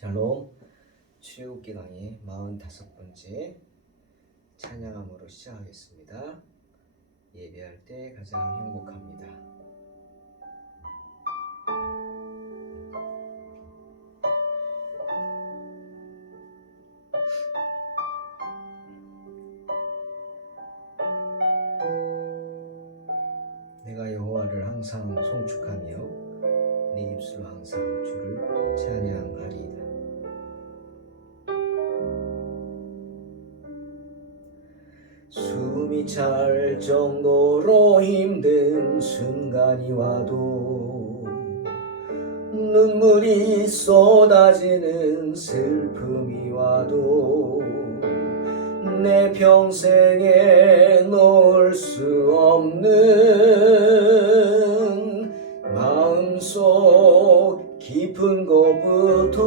샬롬. 출애굽기 강의 45번째 찬양함으로 시작하겠습니다. 예배할 때 가장 행복합니다. 내가 여호와를 항상 송축하며 내 입술로 항상 주를 찬양하리이다. 숨이 찰 정도로 힘든 순간이 와도 눈물이 쏟아지는 슬픔이 와도 내 평생에 놓을 수 없는 마음속 깊은 곳부터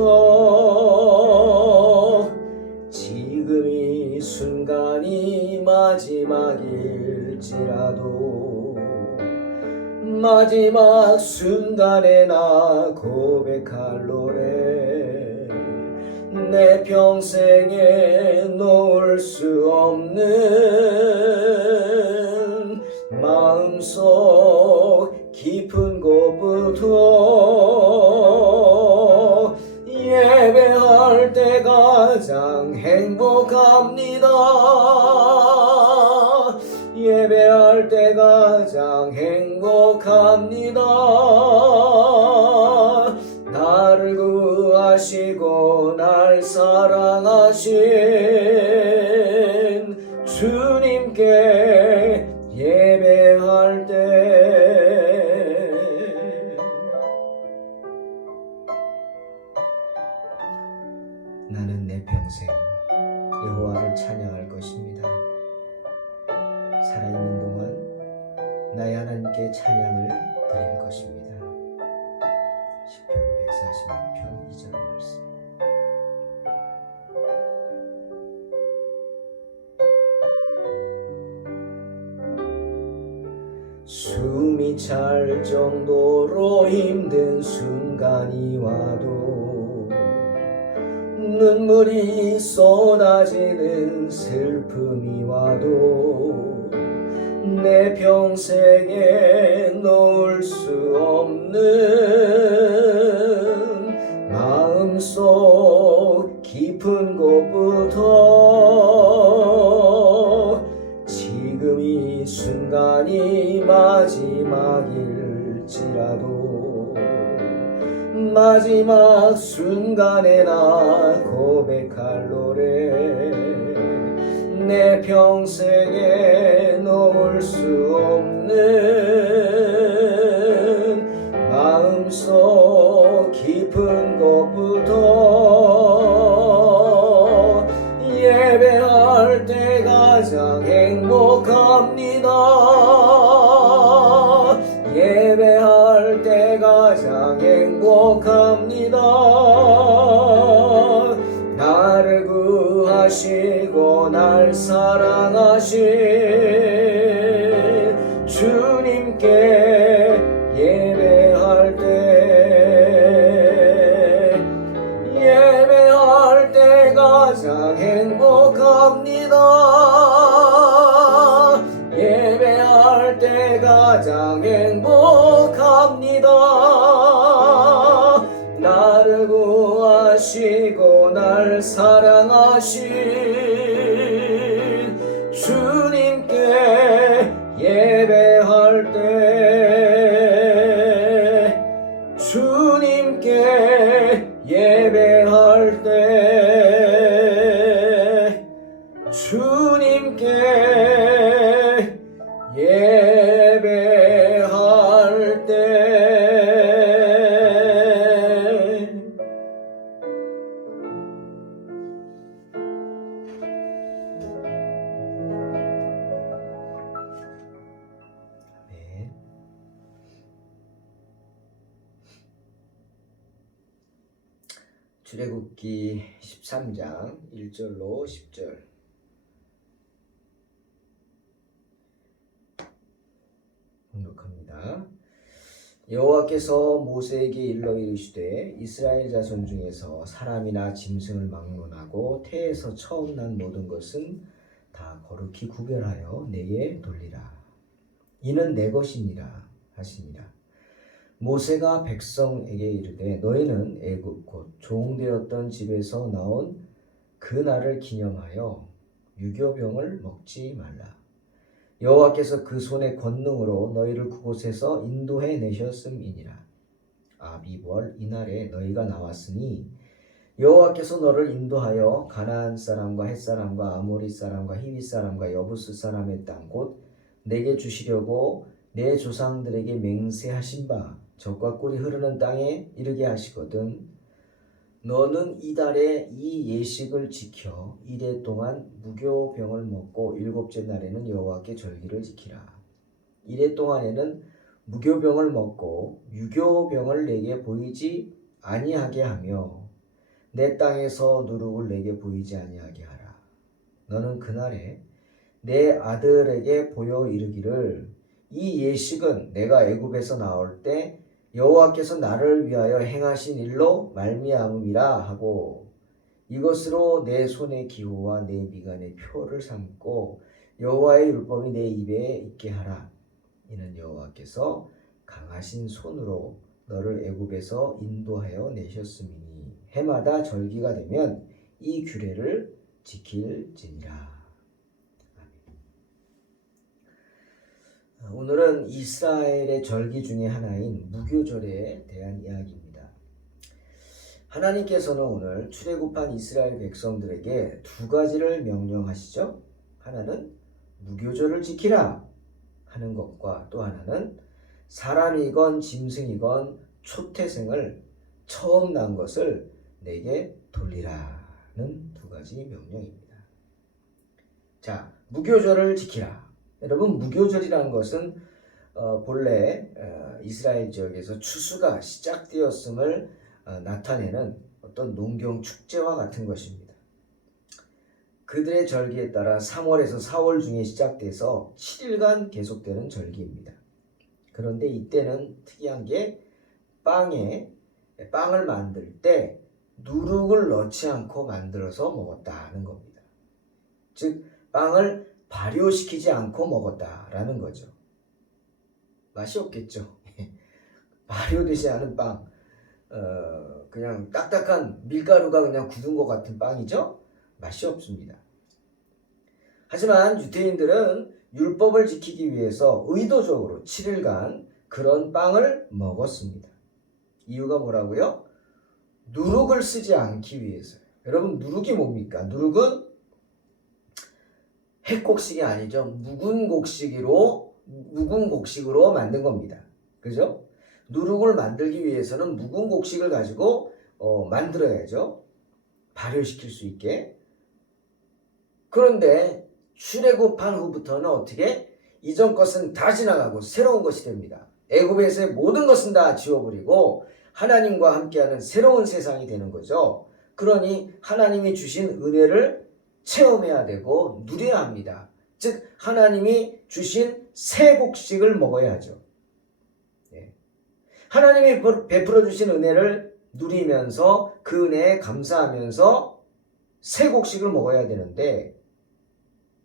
지금 이 순간이 마지막일지라도 마지막 순간에 나 고백할 노래 내 평생에 놓을 수 없는 마음속 깊은 곳부터 예배할 때 가장 행복합니다. 예배할 때 가장 행복합니다. 나를 구하시고 날 사랑하신 주님께 예배할 때 나는 내 평생 여호와를 찬양할 것입니다. 살아있는 동안 나의 하나님께 찬양을 드릴 것입니다. 시편 146편 2절 말씀. 숨이 찰 정도로 힘든 순간이 와도 눈물이 쏟아지는 슬픔이 와도 내 평생에 놓을 수 없는 마음속 깊은 곳부터 지금 이 순간이 마지막일지라도 마지막 순간에 나 고백할 노래 내 평생에 놓을 수 없는 마음속 깊은 곳부터 예배할 때 가장 행복합니다. 예배할 때 가장 행복합니다. 나를 구하시고 날 사랑하신 주님께 예배할 때 예배할 때 가장 행복합니다. 예배할 때 가장 행복합니다. 나를 구하시고 날 사랑하신 주님께 예배할 때 주님께 예배할 때 주님께 예배할 때 아멘. 출애굽기 13장 1절로 10절 공독합니다. 여호와께서 모세에게 일러 이르시되 이스라엘 자손 중에서 사람이나 짐승을 막론하고 태에서 처음 난 모든 것은 다 거룩히 구별하여 내게 돌리라. 이는 내 것이니라 하시니라. 모세가 백성에게 이르되 너희는 애굽 곧 종되었던 집에서 나온 그 날을 기념하여 유교병을 먹지 말라. 여호와께서 그 손의 권능으로 너희를 그곳에서 인도해 내셨음이니라. 아비월 이날에 너희가 나왔으니 여호와께서 너를 인도하여 가나안 사람과 헷 사람과 아모리 사람과 히위 사람과 여부스 사람의 땅 곧 내게 주시려고 내 조상들에게 맹세하신 바 젖과 꿀이 흐르는 땅에 이르게 하시거든. 너는 이달에 이 예식을 지켜 이래 동안 무교병을 먹고 일곱째 날에는 여호와께 절기를 지키라. 이래 동안에는 무교병을 먹고 유교병을 내게 보이지 아니하게 하며 내 땅에서 누룩을 내게 보이지 아니하게 하라. 너는 그날에 내 아들에게 보여 이르기를 이 예식은 내가 애굽에서 나올 때 여호와께서 나를 위하여 행하신 일로 말미암음이라 하고 이것으로 내 손의 기호와 내 미간의 표를 삼고 여호와의 율법이 내 입에 있게 하라. 이는 여호와께서 강하신 손으로 너를 애굽에서 인도하여 내셨음이니 해마다 절기가 되면 이 규례를 지킬지니라. 오늘은 이스라엘의 절기 중에 하나인 무교절에 대한 이야기입니다. 하나님께서는 오늘 출애굽한 이스라엘 백성들에게 두 가지를 명령하시죠. 하나는 무교절을 지키라 하는 것과 또 하나는 사람이건 짐승이건 초태생을 처음 난 것을 내게 돌리라는 두 가지 명령입니다. 자, 무교절을 지키라. 여러분, 무교절이라는 것은 본래 이스라엘 지역에서 추수가 시작되었음을 나타내는 어떤 농경 축제와 같은 것입니다. 그들의 절기에 따라 3월에서 4월 중에 시작돼서 7일간 계속되는 절기입니다. 그런데 이때는 특이한 게 빵을 만들 때 누룩을 넣지 않고 만들어서 먹었다는 겁니다. 즉 빵을 발효시키지 않고 먹었다라는 거죠. 맛이 없겠죠. 발효되지 않은 빵, 그냥 딱딱한 밀가루가 그냥 굳은 것 같은 빵이죠. 맛이 없습니다. 하지만 유대인들은 율법을 지키기 위해서 의도적으로 7일간 그런 빵을 먹었습니다. 이유가 뭐라고요? 누룩을 쓰지 않기 위해서요. 여러분, 누룩이 뭡니까? 누룩은 핵곡식이 아니죠. 묵은 곡식으로 만든 겁니다. 그죠? 누룩을 만들기 위해서는 묵은 곡식을 가지고 만들어야죠. 발효시킬 수 있게. 그런데 출애굽한 후부터는 어떻게? 이전 것은 다 지나가고 새로운 것이 됩니다. 애굽에서의 모든 것은 다 지워버리고 하나님과 함께하는 새로운 세상이 되는 거죠. 그러니 하나님이 주신 은혜를 체험해야 되고 누려야 합니다. 즉 하나님이 주신 새 곡식을 먹어야 하죠. 하나님이 베풀어 주신 은혜를 누리면서 그 은혜에 감사하면서 새 곡식을 먹어야 되는데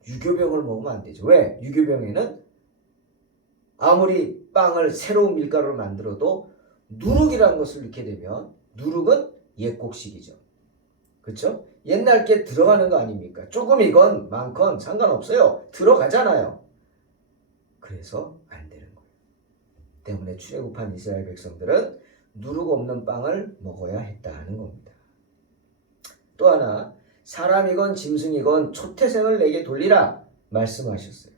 유교병을 먹으면 안 되죠. 왜? 유교병에는 아무리 빵을 새로운 밀가루를 만들어도 누룩이라는 것을 넣게 되면 누룩은 옛 곡식이죠. 그렇죠? 옛날 게 들어가는 거 아닙니까? 조금이건 많건 상관없어요. 들어가잖아요. 그래서 안 되는 거예요. 때문에 출애굽한 이스라엘 백성들은 누룩 없는 빵을 먹어야 했다는 겁니다. 또 하나, 사람이건 짐승이건 초태생을 내게 돌리라 말씀하셨어요.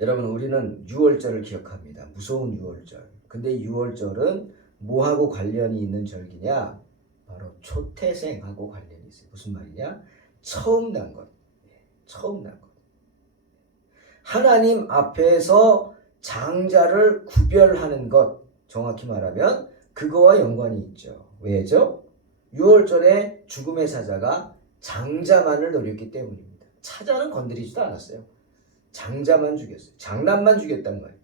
여러분, 우리는 유월절을 기억합니다. 무서운 유월절. 근데 유월절은 뭐하고 관련이 있는 절기냐? 바로 초태생하고 관련이 있어요. 무슨 말이냐? 처음 난 것. 처음 난 것. 하나님 앞에서 장자를 구별하는 것, 정확히 말하면 그거와 연관이 있죠. 왜죠? 유월절에 죽음의 사자가 장자만을 노렸기 때문입니다. 사자는 건드리지도 않았어요. 장자만 죽였어요. 장남만 죽였단 말이에요.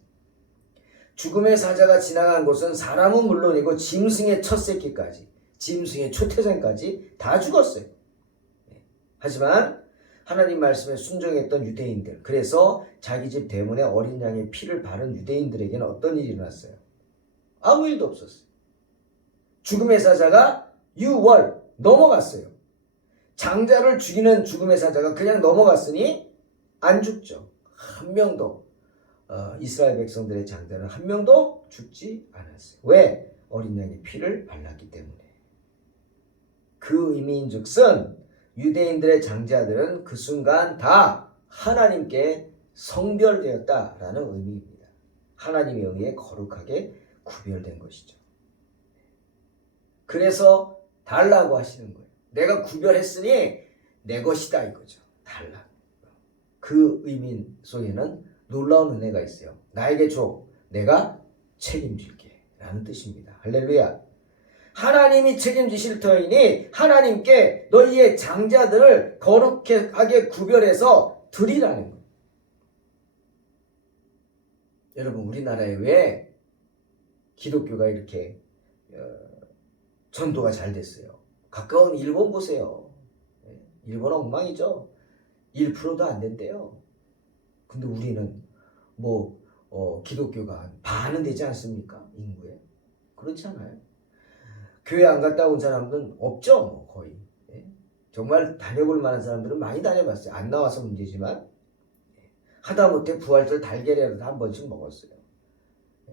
죽음의 사자가 지나간 곳은 사람은 물론이고 짐승의 첫 새끼까지, 짐승의 초태생까지 다 죽었어요. 하지만 하나님 말씀에 순종했던 유대인들, 그래서 자기 집 대문에 어린 양의 피를 바른 유대인들에게는 어떤 일이 일어났어요? 아무 일도 없었어요. 죽음의 사자가 유월 넘어갔어요. 장자를 죽이는 죽음의 사자가 그냥 넘어갔으니 안 죽죠. 한 명도 이스라엘 백성들의 장자는 한 명도 죽지 않았어요. 왜? 어린 양의 피를 발랐기 때문에. 그 의미인즉슨 유대인들의 장자들은 그 순간 다 하나님께 성별되었다라는 의미입니다. 하나님에 의해 거룩하게 구별된 것이죠. 그래서 달라고 하시는 거예요. 내가 구별했으니 내 것이다 이거죠. 달라. 그 의미 속에는 놀라운 은혜가 있어요. 나에게 줘. 내가 책임질게. 라는 뜻입니다. 할렐루야. 하나님이 책임지실 터이니 하나님께 너희의 장자들을 거룩하게 구별해서 드리라는 거예요. 여러분, 우리나라에 왜 기독교가 이렇게 전도가 잘 됐어요? 가까운 일본 보세요. 일본 엉망이죠. 1%도 안 된대요. 근데 우리는 기독교가 반은 되지 않습니까? 인구에. 그렇지 않아요? 교회 안 갔다 온 사람들은 없죠. 거의. 정말 다녀볼 만한 사람들은 많이 다녀봤어요. 안 나와서 문제지만 하다못해 부활절 달걀이라도 한 번씩 먹었어요.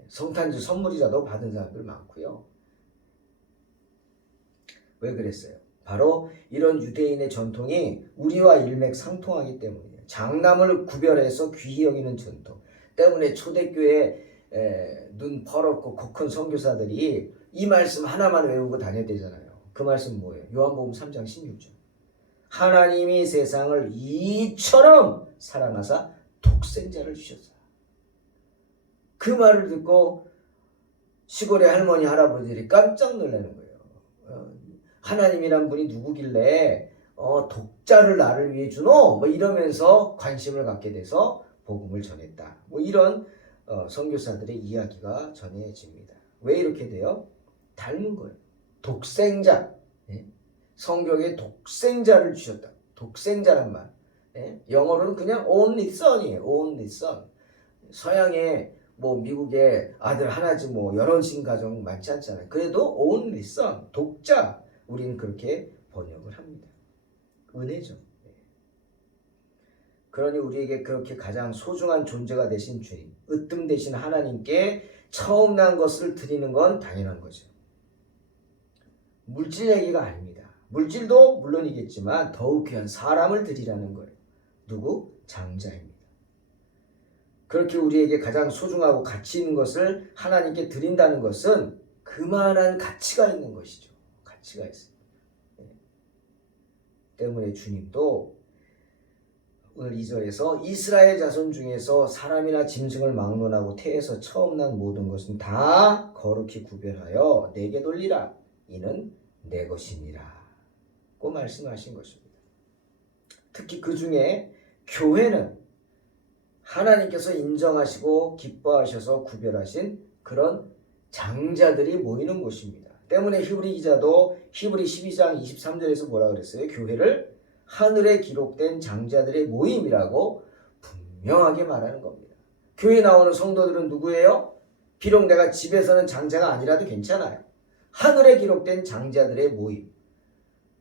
성탄절 선물이라도 받은 사람들 많고요. 왜 그랬어요? 바로 이런 유대인의 전통이 우리와 일맥상통하기 때문이에요. 장남을 구별해서 귀히 여기는 전통 때문에 초대교회 눈 퍼렇고 코 큰 선교사들이 이 말씀 하나만 외우고 다녀대잖아요. 그 말씀 뭐예요? 요한복음 3장 16절. 하나님이 세상을 이처럼 사랑하사 독생자를 주셨다. 그 말을 듣고 시골의 할머니 할아버지들이 깜짝 놀라는 거예요. 하나님이란 분이 누구길래 독자를 나를 위해 주노? 이러면서 관심을 갖게 돼서 복음을 전했다. 이런 선교사들의 이야기가 전해집니다. 왜 이렇게 돼요? 닮은 거예요. 독생자. 성경에 독생자를 주셨다. 독생자란 말. 영어로는 그냥 only son이에요. only son. 서양에 미국에 아들 하나지 여럿인 가정 많지 않잖아요. 그래도 only son, 독자. 우리는 그렇게 번역을 합니다. 은혜죠. 그러니 우리에게 그렇게 가장 소중한 존재가 되신 주님, 으뜸 되신 하나님께 처음 난 것을 드리는 건 당연한 거죠. 물질 얘기가 아닙니다. 물질도 물론이겠지만 더욱 귀한 사람을 드리라는 거예요. 누구? 장자입니다. 그렇게 우리에게 가장 소중하고 가치 있는 것을 하나님께 드린다는 것은 그만한 가치가 있는 것이죠. 가치가 있습니다. 때문에 주님도 오늘 2절에서 이스라엘 자손 중에서 사람이나 짐승을 막론하고 태에서 처음 난 모든 것은 다 거룩히 구별하여 내게 돌리라. 이는 내 것이니라. 고 말씀하신 것입니다. 특히 그 중에 교회는 하나님께서 인정하시고 기뻐하셔서 구별하신 그런 장자들이 모이는 곳입니다. 때문에 히브리 기자도 히브리 12장 23절에서 뭐라 그랬어요? 교회를 하늘에 기록된 장자들의 모임이라고 분명하게 말하는 겁니다. 교회에 나오는 성도들은 누구예요? 비록 내가 집에서는 장자가 아니라도 괜찮아요. 하늘에 기록된 장자들의 모임.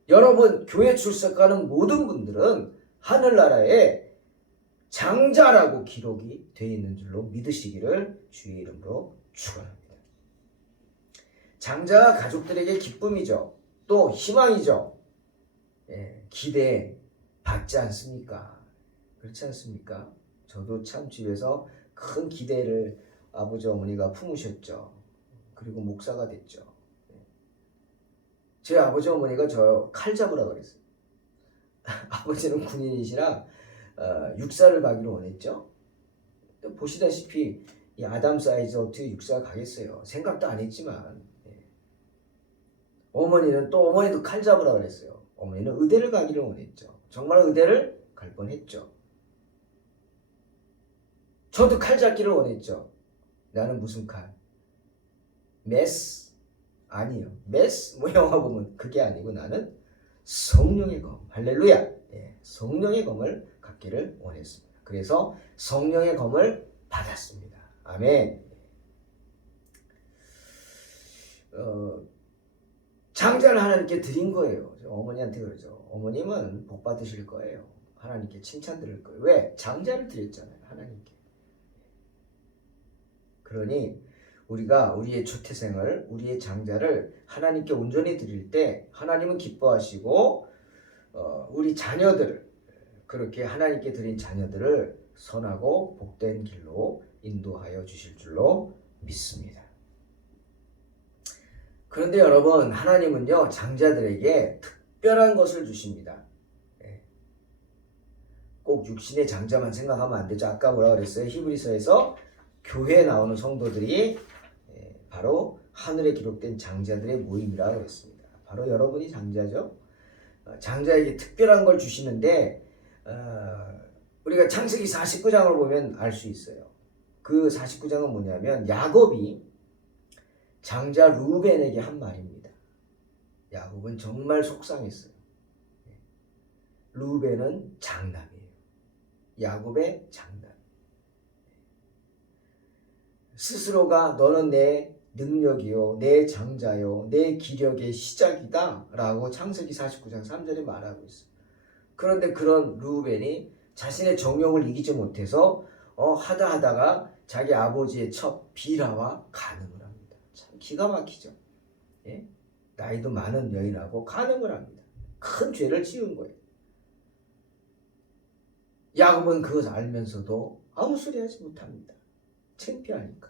여러분, 교회 출석하는 모든 분들은 하늘나라에 장자라고 기록이 되어 있는 줄로 믿으시기를 주의 이름으로 축원합니다. 장자가 가족들에게 기쁨이죠. 또 희망이죠. 기대 받지 않습니까? 그렇지 않습니까? 저도 참 집에서 큰 기대를 아버지 어머니가 품으셨죠. 그리고 목사가 됐죠. 제 아버지 어머니가 저 칼 잡으라 그랬어요. 아버지는 군인이시라 육사를 가기로 원했죠. 보시다시피 이 아담 사이즈 어떻게 육사가 가겠어요. 생각도 안 했지만 어머니도 칼 잡으라 그랬어요. 어머니는 의대를 가기를 원했죠. 정말 의대를 갈 뻔했죠. 저도 칼 잡기를 원했죠. 나는 무슨 칼? 메스? 아니요. 메스 뭐 영화 보면 그게 아니고 나는 성령의 검. 할렐루야. 성령의 검을 갖기를 원했습니다. 그래서 성령의 검을 받았습니다. 아멘. 장자를 하나님께 드린 거예요. 어머니한테 그러죠. 어머님은 복 받으실 거예요. 하나님께 칭찬 드릴 거예요. 왜? 장자를 드렸잖아요. 하나님께. 그러니 우리가 우리의 주태생을, 우리의 장자를 하나님께 온전히 드릴 때 하나님은 기뻐하시고 우리 자녀들, 그렇게 하나님께 드린 자녀들을 선하고 복된 길로 인도하여 주실 줄로 믿습니다. 그런데 여러분, 하나님은요, 장자들에게 특별한 것을 주십니다. 꼭 육신의 장자만 생각하면 안 되죠. 아까 뭐라 그랬어요? 히브리서에서 교회에 나오는 성도들이 바로 하늘에 기록된 장자들의 모임이라고 했습니다. 바로 여러분이 장자죠. 장자에게 특별한 걸 주시는데 우리가 창세기 49장을 보면 알 수 있어요. 그 49장은 뭐냐면 야곱이 장자 루벤에게 한 말입니다. 야곱은 정말 속상했어요. 루벤은 장남이에요. 야곱의 장남. 스스로가 너는 내 능력이요, 내 장자요, 내 기력의 시작이다 라고 창세기 49장 3절에 말하고 있어요. 그런데 그런 루벤이 자신의 정욕을 이기지 못해서 하다가 자기 아버지의 첩 비라와 간음을 합니다. 참 기가 막히죠. 예? 나이도 많은 여인하고 간음을 합니다. 큰 죄를 지은 거예요. 야곱은 그것을 알면서도 아무 소리 하지 못합니다. 창피하니까.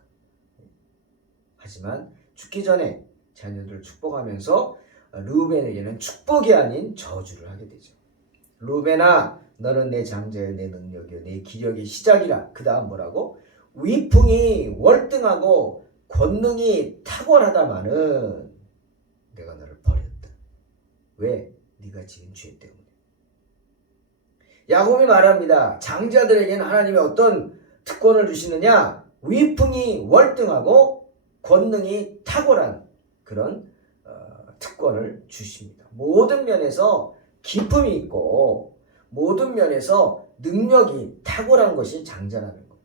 하지만 죽기 전에 자녀들을 축복하면서 루벤에게는 축복이 아닌 저주를 하게 되죠. 루벤아, 너는 내 장자여, 내 능력이여, 내 기력의 시작이라. 그 다음 뭐라고? 위풍이 월등하고 권능이 탁월하다마는 내가 너를 버렸다. 왜? 네가 지은 죄 때문에. 야곱이 말합니다. 장자들에게는 하나님이 어떤 특권을 주시느냐? 위풍이 월등하고 권능이 탁월한 그런 특권을 주십니다. 모든 면에서 기품이 있고 모든 면에서 능력이 탁월한 것이 장자라는 거예요.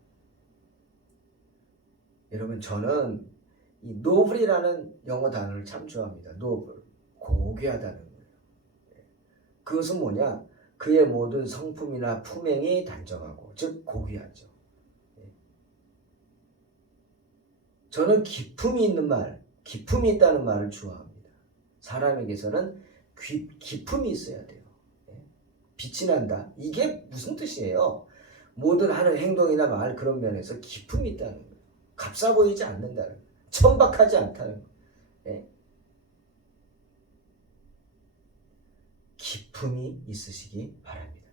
여러분, 저는 이 노블이라는 영어 단어를 참 좋아합니다. 노블, 고귀하다는 거예요. 그것은 뭐냐? 그의 모든 성품이나 품행이 단정하고, 즉 고귀하죠. 저는 기품이 있는 말, 기품이 있다는 말을 좋아합니다. 사람에게서는 기품이 있어야 돼요. 빛이 난다. 이게 무슨 뜻이에요? 모든 하는 행동이나 말, 그런 면에서 기품이 있다는 거예요. 값싸 보이지 않는다는 거예요. 천박하지 않다는 거예요. 기품이 있으시기 바랍니다.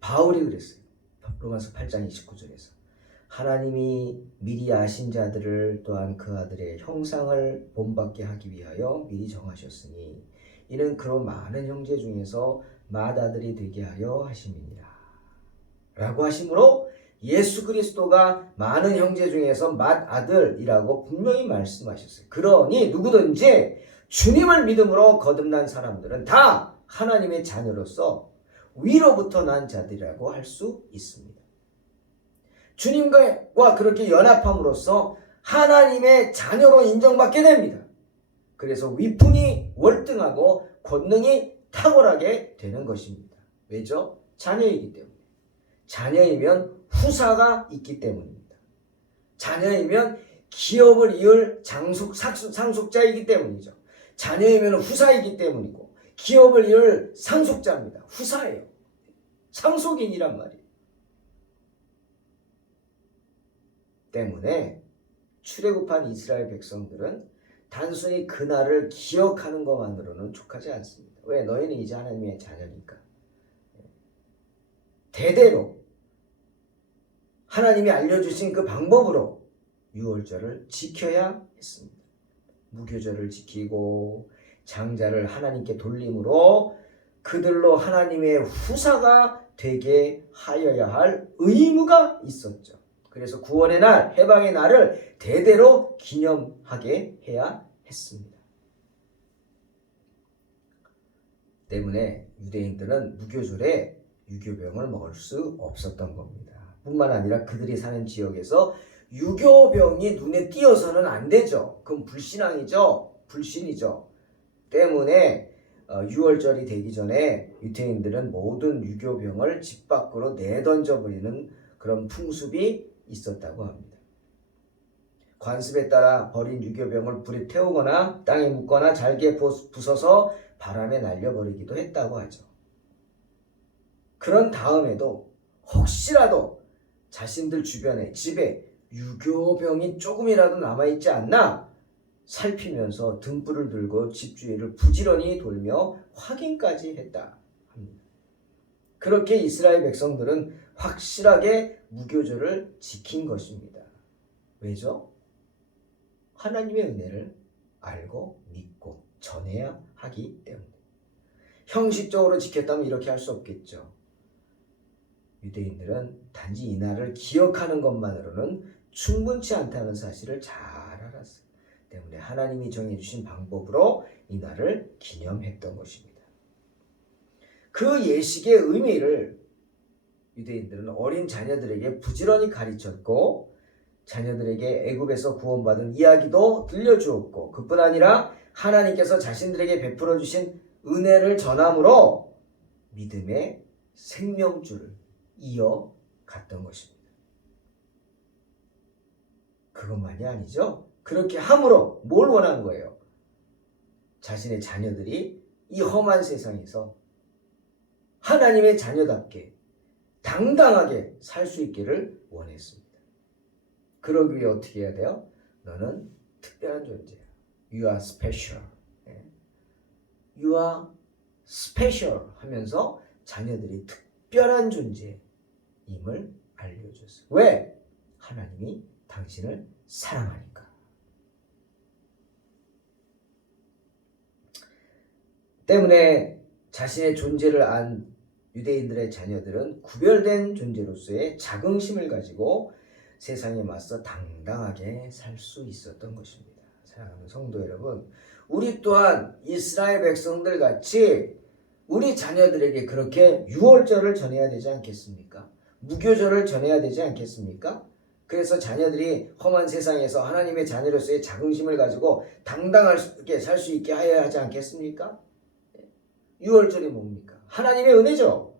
바울이 그랬어요. 로마서 8장 29절에서 하나님이 미리 아신 자들을 또한 그 아들의 형상을 본받게 하기 위하여 미리 정하셨으니 이는 그런 많은 형제 중에서 맏아들이 되게 하여 하심이니라 라고 하심으로 예수 그리스도가 많은 형제 중에서 맏아들이라고 분명히 말씀하셨어요. 그러니 누구든지 주님을 믿음으로 거듭난 사람들은 다 하나님의 자녀로서 위로부터 난 자들이라고 할 수 있습니다. 주님과 그렇게 연합함으로써 하나님의 자녀로 인정받게 됩니다. 그래서 위풍이 월등하고 권능이 탁월하게 되는 것입니다. 왜죠? 자녀이기 때문에. 자녀이면 후사가 있기 때문입니다. 자녀이면 기업을 이을 상속자이기 때문이죠. 자녀이면 후사이기 때문이고 기업을 이을 상속자입니다. 후사예요. 상속인이란 말이에요. 때문에 출애굽한 이스라엘 백성들은 단순히 그날을 기억하는 것만으로는 족하지 않습니다. 왜? 너희는 이제 하나님의 자녀니까. 대대로 하나님이 알려주신 그 방법으로 유월절을 지켜야 했습니다. 무교절을 지키고 장자를 하나님께 돌림으로 그들로 하나님의 후사가 되게 하여야 할 의무가 있었죠. 그래서 구원의 날, 해방의 날을 대대로 기념하게 해야 했습니다. 때문에 유대인들은 무교절에 유교병을 먹을 수 없었던 겁니다. 뿐만 아니라 그들이 사는 지역에서 유교병이 눈에 띄어서는 안 되죠. 그건 불신앙이죠. 불신이죠. 때문에 6월절이 되기 전에 유대인들은 모든 유교병을 집 밖으로 내던져 버리는 그런 풍습이 있었다고 합니다. 관습에 따라 버린 유교병을 불에 태우거나 땅에 묻거나 잘게 부숴서 바람에 날려버리기도 했다고 하죠. 그런 다음에도 혹시라도 자신들 주변에 집에 유교병이 조금이라도 남아있지 않나 살피면서 등불을 들고 집 주위를 부지런히 돌며 확인까지 했다 합니다. 그렇게 이스라엘 백성들은 확실하게 무교절을 지킨 것입니다. 왜죠? 하나님의 은혜를 알고 믿고 전해야 하기 때문에. 형식적으로 지켰다면 이렇게 할 수 없겠죠. 유대인들은 단지 이날을 기억하는 것만으로는 충분치 않다는 사실을 잘 알았어요. 때문에 하나님이 정해주신 방법으로 이날을 기념했던 것입니다. 그 예식의 의미를 유대인들은 어린 자녀들에게 부지런히 가르쳤고 자녀들에게 애굽에서 구원받은 이야기도 들려주었고 그뿐 아니라 하나님께서 자신들에게 베풀어 주신 은혜를 전함으로 믿음의 생명줄을 이어갔던 것입니다. 그것만이 아니죠. 그렇게 함으로 뭘 원한 거예요? 자신의 자녀들이 이 험한 세상에서 하나님의 자녀답게 당당하게 살 수 있기를 원했습니다. 그러기 위해 어떻게 해야 돼요? 너는 특별한 존재야. You are special. You are special 하면서 자녀들이 특별한 존재임을 알려줬어요. 왜? 하나님이 당신을 사랑하니까. 때문에 자신의 존재를 안 유대인들의 자녀들은 구별된 존재로서의 자긍심을 가지고 세상에 맞서 당당하게 살 수 있었던 것입니다. 사랑하는 성도 여러분, 우리 또한 이스라엘 백성들 같이 우리 자녀들에게 그렇게 유월절을 전해야 되지 않겠습니까? 무교절을 전해야 되지 않겠습니까? 그래서 자녀들이 험한 세상에서 하나님의 자녀로서의 자긍심을 가지고 당당하게 살 수 있게 하여야 하지 않겠습니까? 유월절이 뭡니까? 하나님의 은혜죠.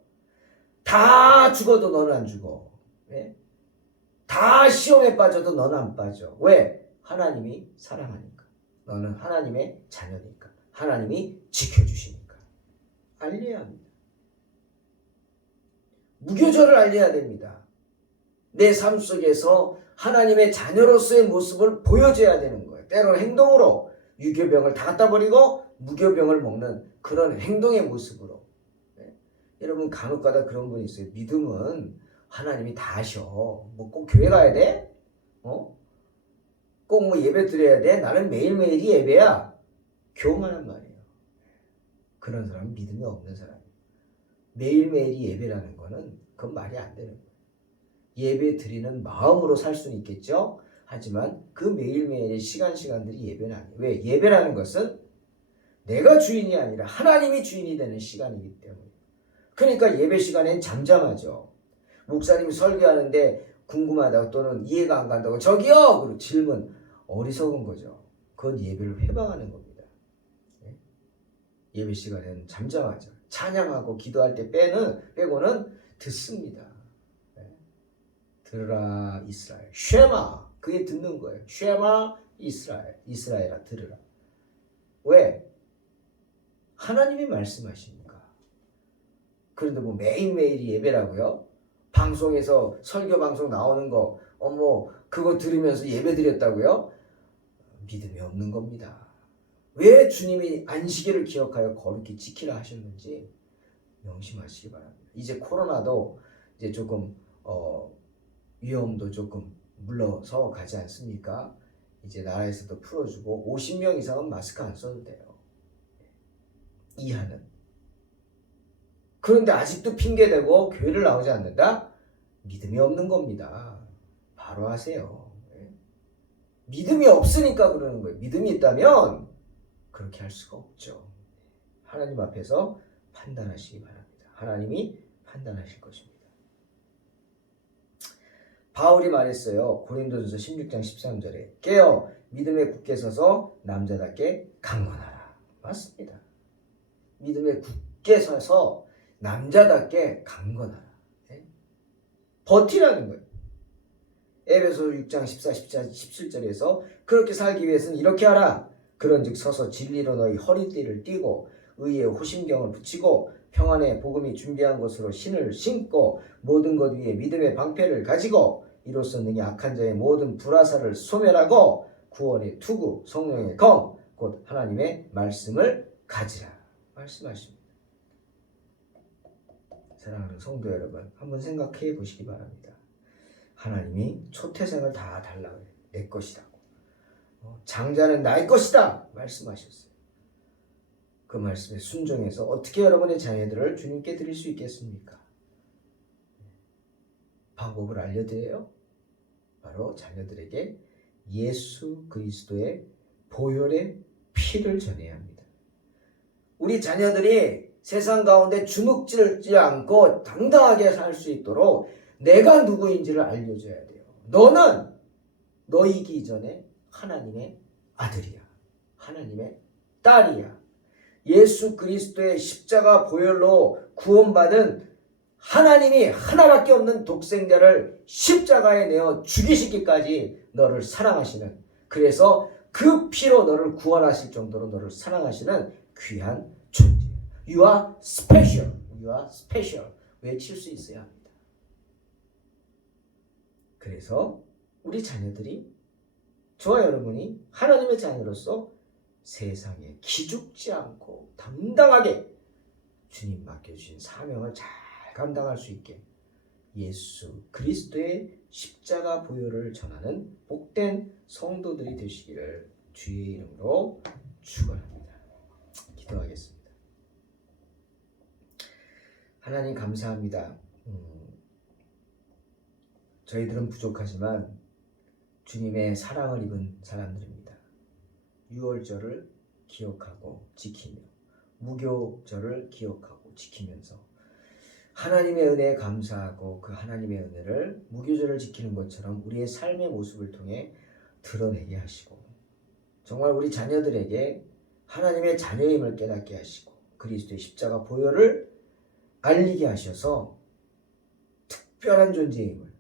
다 죽어도 너는 안 죽어. 다 시험에 빠져도 너는 안 빠져. 왜? 하나님이 사랑하니까. 너는 하나님의 자녀니까. 하나님이 지켜주시니까. 알려야 합니다. 무교절을 알려야 됩니다. 내 삶 속에서 하나님의 자녀로서의 모습을 보여줘야 되는 거예요. 때로는 행동으로 유교병을 다 갖다 버리고 무교병을 먹는 그런 행동의 모습으로. 여러분 간혹가다 그런 분이 있어요. 믿음은 하나님이 다 하셔. 뭐 꼭 교회 가야 돼? 꼭 뭐 예배 드려야 돼? 나는 매일매일이 예배야. 교만한 말이에요. 그런 사람은 믿음이 없는 사람이에요. 매일매일이 예배라는 거는 그건 말이 안 되는 거예요. 예배 드리는 마음으로 살 수는 있겠죠. 하지만 그 매일매일의 시간들이 예배는 아니에요. 왜? 예배라는 것은 내가 주인이 아니라 하나님이 주인이 되는 시간이기 때문에. 그러니까 예배 시간엔 잠잠하죠. 목사님이 설교하는데 궁금하다고 또는 이해가 안 간다고 저기요! 그리고 질문. 어리석은 거죠. 그건 예배를 회방하는 겁니다. 예배 시간에는 잠잠하죠. 찬양하고 기도할 때 빼고는 듣습니다. 들으라 이스라엘. 쉐마. 그게 듣는 거예요. 쉐마 이스라엘. 이스라엘아 들으라. 왜? 하나님이 말씀하시니까. 그런데 뭐 매일매일이 예배라고요? 방송에서 설교 방송 나오는 거 그거 들으면서 예배 드렸다고요? 믿음이 없는 겁니다. 왜 주님이 안식일을 기억하여 거룩히 지키라 하셨는지 명심하시기 바랍니다. 이제 코로나도 이제 조금 위험도 조금 물러서 가지 않습니까? 이제 나라에서도 풀어주고 50명 이상은 마스크 안 써도 돼요. 이하는. 그런데 아직도 핑계대고 교회를 나오지 않는다? 믿음이 없는 겁니다. 바로 하세요. 믿음이 없으니까 그러는 거예요. 믿음이 있다면 그렇게 할 수가 없죠. 하나님 앞에서 판단하시기 바랍니다. 하나님이 판단하실 것입니다. 바울이 말했어요. 고린도전서 16장 13절에 깨어 믿음에 굳게 서서 남자답게 강건하라. 맞습니다. 믿음에 굳게 서서 남자답게 강건하라. 버티라는 거예요. 에베소 6장 14, 17절에서 그렇게 살기 위해서는 이렇게 하라. 그런즉 서서 진리로 너희 허리띠를 띠고 의의 호심경을 붙이고 평안의 복음이 준비한 것으로 신을 신고 모든 것 위에 믿음의 방패를 가지고 이로써 능히 악한 자의 모든 불화살을 소멸하고 구원의 투구 성령의 검 곧 하나님의 말씀을 가지라 말씀하십니다. 사랑하는 성도 여러분, 한번 생각해 보시기 바랍니다. 하나님이 초태생을 다 달라고 해요. 내 것이라고. 장자는 나의 것이다 말씀하셨어요. 그 말씀에 순종해서 어떻게 여러분의 자녀들을 주님께 드릴 수 있겠습니까? 방법을 알려드려요. 바로 자녀들에게 예수 그리스도의 보혈의 피를 전해야 합니다. 우리 자녀들이 세상 가운데 주눅질지 않고 당당하게 살 수 있도록 내가 누구인지를 알려줘야 돼요. 너는 너이기 이전에 하나님의 아들이야. 하나님의 딸이야. 예수 그리스도의 십자가 보혈로 구원받은 하나님이 하나밖에 없는 독생자를 십자가에 내어 죽이시기까지 너를 사랑하시는, 그래서 그 피로 너를 구원하실 정도로 너를 사랑하시는 귀한 존재. You are special. You are special. 외칠 수 있어야 합니다. 그래서 우리 자녀들이, 저와 여러분이 하나님의 자녀로서 세상에 기죽지 않고 당당하게 주님 맡겨주신 사명을 잘 감당할 수 있게 예수 그리스도의 십자가 보혈을 전하는 복된 성도들이 되시기를 주의 이름으로 축원합니다. 기도하겠습니다. 하나님 감사합니다. 저희들은 부족하지만 주님의 사랑을 입은 사람들입니다. 유월절을 기억하고 지키며 무교절을 기억하고 지키면서 하나님의 은혜에 감사하고 그 하나님의 은혜를 무교절을 지키는 것처럼 우리의 삶의 모습을 통해 드러내게 하시고, 정말 우리 자녀들에게 하나님의 자녀임을 깨닫게 하시고 그리스도의 십자가 보혈을 알리게 하셔서 특별한 존재임을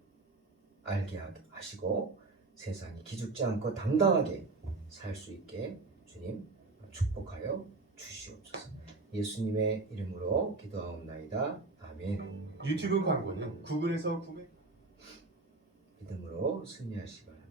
알게 하시고 세상에 기죽지 않고 당당하게 살 수 있게 주님 축복하여 주시옵소서. 예수님의 이름으로 기도하옵나이다. 아멘. 유튜브 광고는 구글에서 구매. 믿음으로 승리하시기 바랍니다.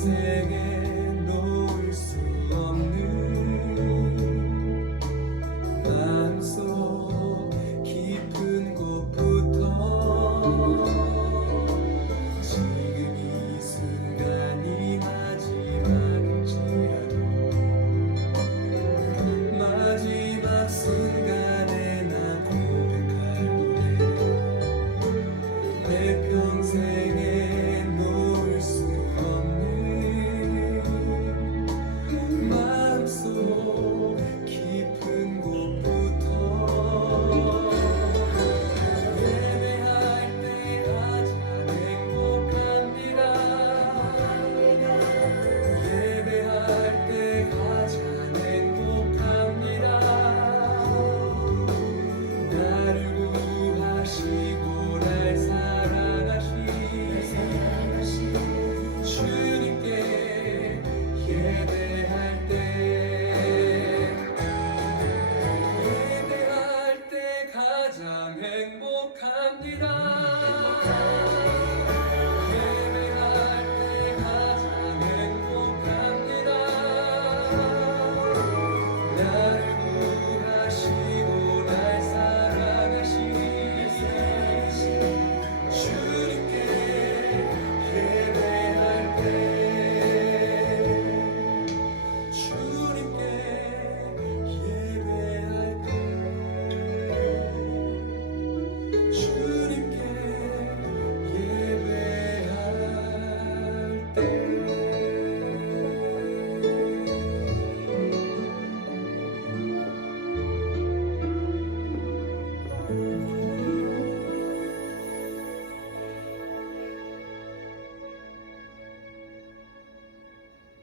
세계